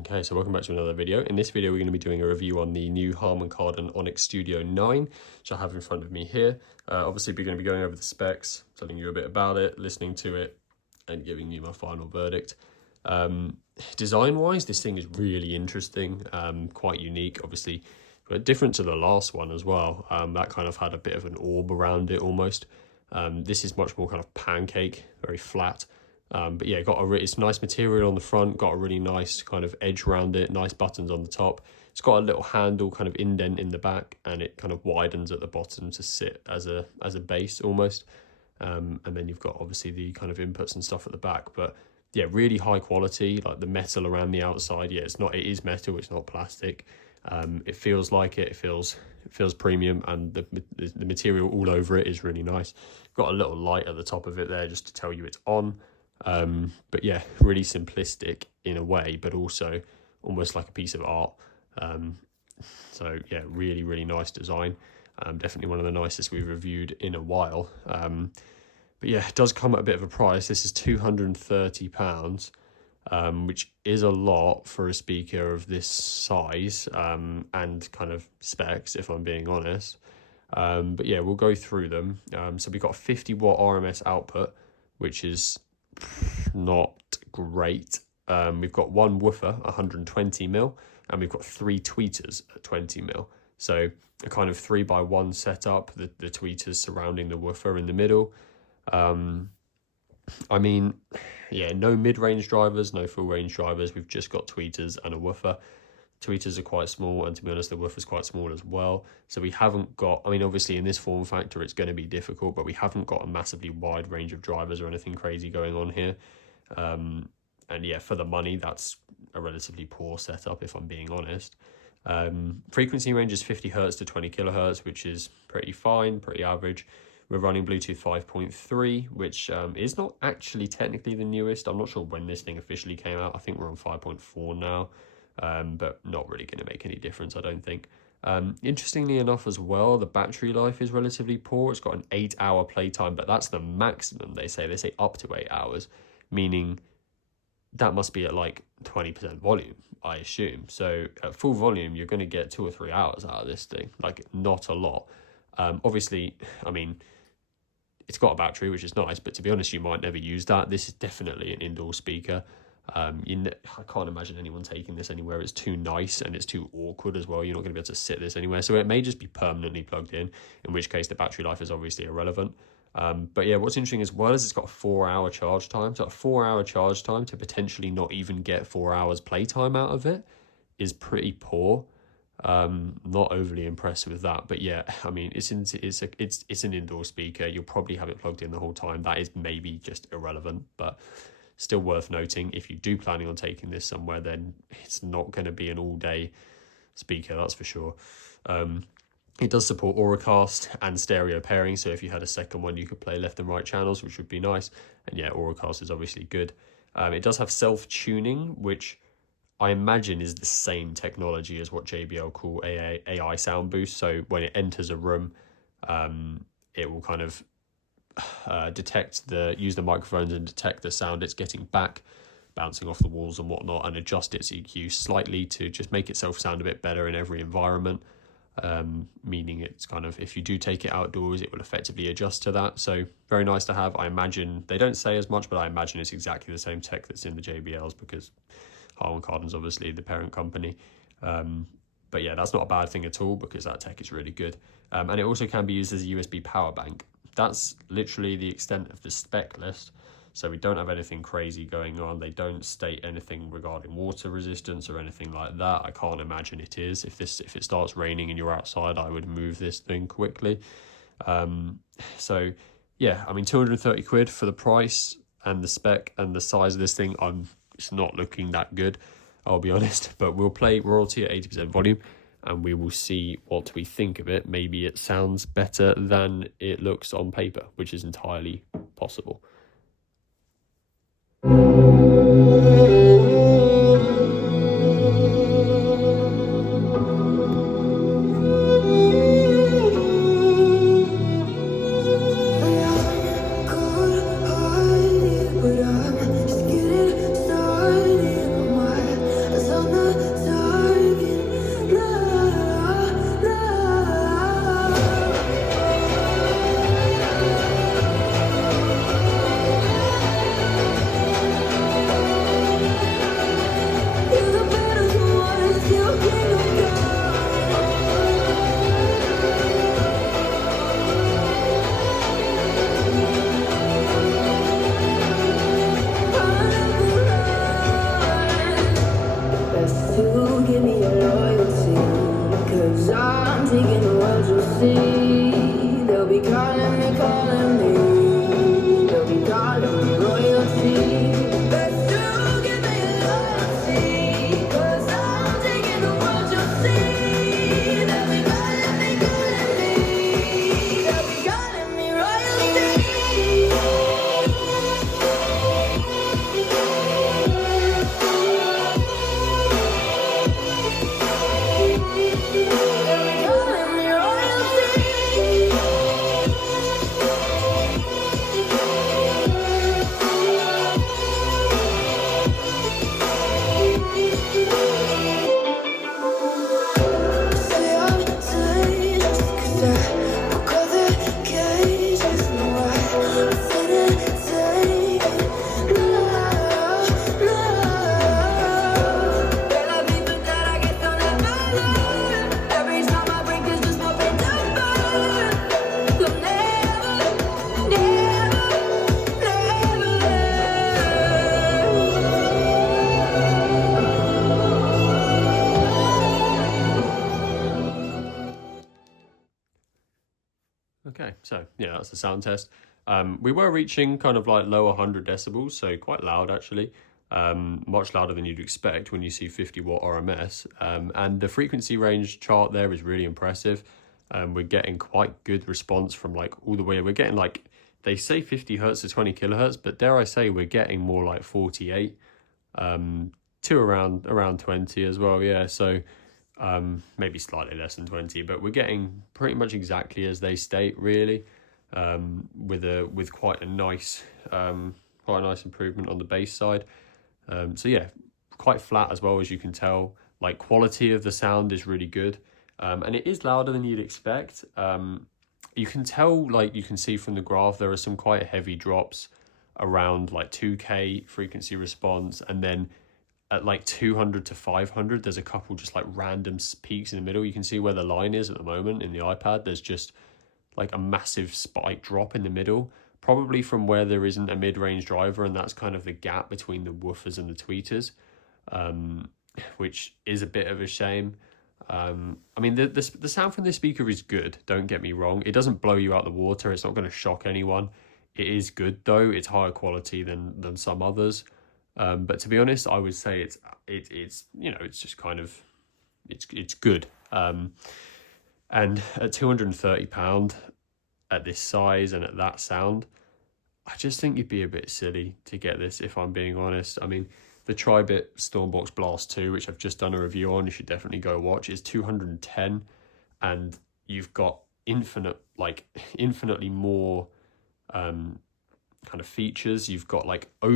Okay, so welcome back to another video. In this video, we're going to be doing a review on the new Harman Kardon Onyx Studio 9, which I have in front of me here. Obviously, we're going to be going over the specs, telling you a bit about it, listening to it, and giving you my final verdict. Design-wise, this thing is really interesting, quite unique, obviously, but different to the last one as well. That kind of had a bit of an orb around it almost. This is much more kind of pancake, very flat. But yeah, it's nice material on the front, got a really nice kind of edge around it, nice buttons on the top. It's got a little handle kind of indent in the back, and it kind of widens at the bottom to sit as a base almost. And then you've got obviously the kind of inputs and stuff at the back, but yeah, really high quality, like the metal around the outside. Yeah, it is metal, it's not plastic. It feels like it feels premium, and the material all over it is really nice. Got a little light at the top of it there just to tell you it's on. But yeah, really simplistic in a way, but also almost like a piece of art. So yeah, really nice design. Definitely one of the nicest we've reviewed in a while. But yeah, it does come at a bit of a price. This is £230, which is a lot for a speaker of this size, and kind of specs, if I'm being honest. But yeah, we'll go through them. So we've got a 50-watt RMS output, which is not great. We've got one woofer, 120mm, and we've got three tweeters at 20mm. So a kind of 3x1 setup, the tweeters surrounding the woofer in the middle. I mean, yeah, no mid-range drivers, no full-range drivers. We've just got tweeters and a woofer. Tweeters are quite small, and to be honest, the woofer's quite small as well. So we haven't got, I mean, obviously in this form factor, it's going to be difficult, but we haven't got a massively wide range of drivers or anything crazy going on here. And yeah, for the money, that's a relatively poor setup, if I'm being honest. Frequency range is 50 hertz to 20 kilohertz, which is pretty fine, pretty average. We're running Bluetooth 5.3, which is not actually technically the newest. I'm not sure when this thing officially came out. I think we're on 5.4 now. But not really going to make any difference, I don't think. Interestingly enough as well, the battery life is relatively poor. It's got an 8-hour playtime, but that's the maximum. They say up to 8 hours, meaning that must be at like 20% volume, I assume. So at full volume, you're going to get 2 or 3 hours out of this thing, like not a lot. Obviously, I mean, it's got a battery, which is nice, but to be honest, you might never use that. This is definitely an indoor speaker. I can't imagine anyone taking this anywhere. It's too nice and it's too awkward as well. You're not going to be able to sit this anywhere. So it may just be permanently plugged in which case the battery life is obviously irrelevant. But yeah, what's interesting as well is it's got a 4-hour charge time. So a 4-hour charge time to potentially not even get 4 hours playtime out of it is pretty poor. Not overly impressed with that, but yeah, I mean, it's an indoor speaker. You'll probably have it plugged in the whole time. That is maybe just irrelevant, but still worth noting. If you do planning on taking this somewhere, then it's not going to be an all-day speaker, that's for sure. It does support Auracast and stereo pairing, so if you had a second one, you could play left and right channels, which would be nice. And yeah, Auracast is obviously good. It does have self-tuning, which I imagine is the same technology as what JBL call AI sound boost. So when it enters a room, it will kind of use the microphones and detect the sound it's getting back, bouncing off the walls and whatnot, and adjust its EQ slightly to just make itself sound a bit better in every environment. Meaning it's kind of, if you do take it outdoors, it will effectively adjust to that. So very nice to have. I imagine they don't say as much, but I imagine it's exactly the same tech that's in the JBLs, because Harman Kardon's obviously the parent company. But yeah, that's not a bad thing at all, because that tech is really good. And it also can be used as a USB power bank. That's literally the extent of the spec list. So we don't have anything crazy going on. They don't state anything regarding water resistance or anything like that. I can't imagine it is. If it starts raining and you're outside, I would move this thing quickly. So yeah, I mean, 230 quid for the price and the spec and the size of this thing. It's not looking that good, I'll be honest. But we'll play royalty at 80% volume, and we will see what we think of it. Maybe it sounds better than it looks on paper, which is entirely possible. But I'm just getting started. My as long royalty. They'll be calling me, they'll be calling me royalty. Let's do, give me loyalty, 'cause I'm taking the world, you'll see. They'll be calling me, they'll be calling me royalty. Okay, so yeah, that's the sound test. We were reaching kind of like lower 100 decibels, so quite loud actually. Much louder than you'd expect when you see 50-watt RMS. And the frequency range chart there is really impressive. We're getting quite good response from like all the way. We're getting like, they say 50 hertz to 20 kilohertz, but dare I say we're getting more like 48 to around 20 as well. Yeah, so maybe slightly less than 20, but we're getting pretty much exactly as they state, really, with quite a nice improvement on the bass side. So yeah, quite flat as well, as you can tell. Like, quality of the sound is really good, and it is louder than you'd expect. You can tell, like you can see from the graph, there are some quite heavy drops around like 2K frequency response, and then at like 200 to 500, there's a couple just like random peaks in the middle. You can see where the line is at the moment in the iPad. There's just like a massive spike drop in the middle, probably from where there isn't a mid-range driver, and that's kind of the gap between the woofers and the tweeters, which is a bit of a shame. I mean, the sound from this speaker is good, don't get me wrong. It doesn't blow you out the water. It's not going to shock anyone. It is good though. It's higher quality than some others. But to be honest, I would say it's you know, it's just kind of, it's good. And at £230 at this size and at that sound, I just think you'd be a bit silly to get this, if I'm being honest. I mean, the Tribit Stormbox Blast 2, which I've just done a review on, you should definitely go watch, is 210, and you've got infinitely more kind of features. You've got like well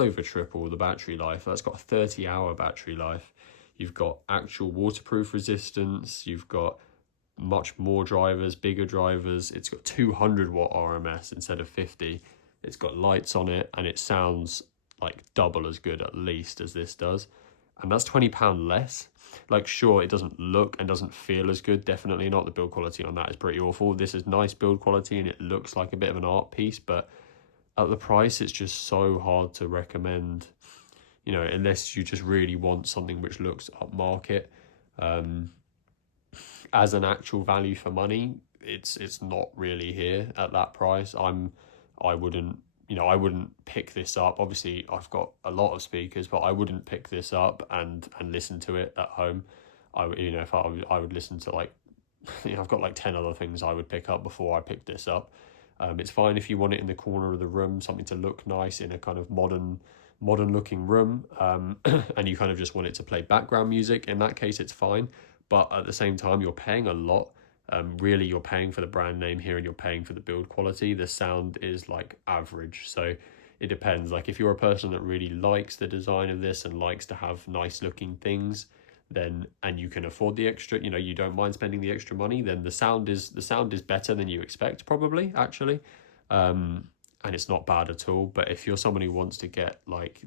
over triple the battery life. That's got a 30-hour battery life. You've got actual waterproof resistance. You've got much more drivers, bigger drivers. It's got 200-watt RMS instead of 50. It's got lights on it, and it sounds like double as good at least as this does. And that's £20 less. Like, sure, it doesn't look and doesn't feel as good. Definitely not. The build quality on that is pretty awful. This is nice build quality, and it looks like a bit of an art piece, but at the price, it's just so hard to recommend, you know, unless you just really want something which looks upmarket. As an actual value for money, it's not really here at that price. I wouldn't pick this up. Obviously, I've got a lot of speakers, but I wouldn't pick this up and listen to it at home. I would listen to, like, you know, I've got like 10 other things I would pick up before I pick this up. It's fine if you want it in the corner of the room, something to look nice in a kind of modern looking room, and you kind of just want it to play background music. In that case, it's fine. But at the same time, you're paying a lot. Really, you're paying for the brand name here, and you're paying for the build quality. The sound is like average. So it depends. Like, if you're a person that really likes the design of this and likes to have nice looking things, then, and you can afford the extra, you know, you don't mind spending the extra money, then the sound is better than you expect, probably, actually. And it's not bad at all. But if you're someone who wants to get, like,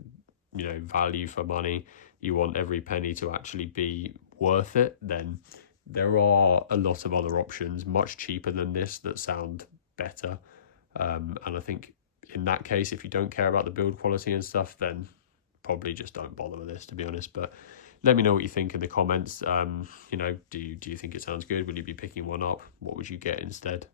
you know, value for money, you want every penny to actually be worth it, then there are a lot of other options much cheaper than this that sound better. And I think in that case, if you don't care about the build quality and stuff, then probably just don't bother with this, to be honest. But let me know what you think in the comments. You know, do you think it sounds good? Will you be picking one up? What would you get instead?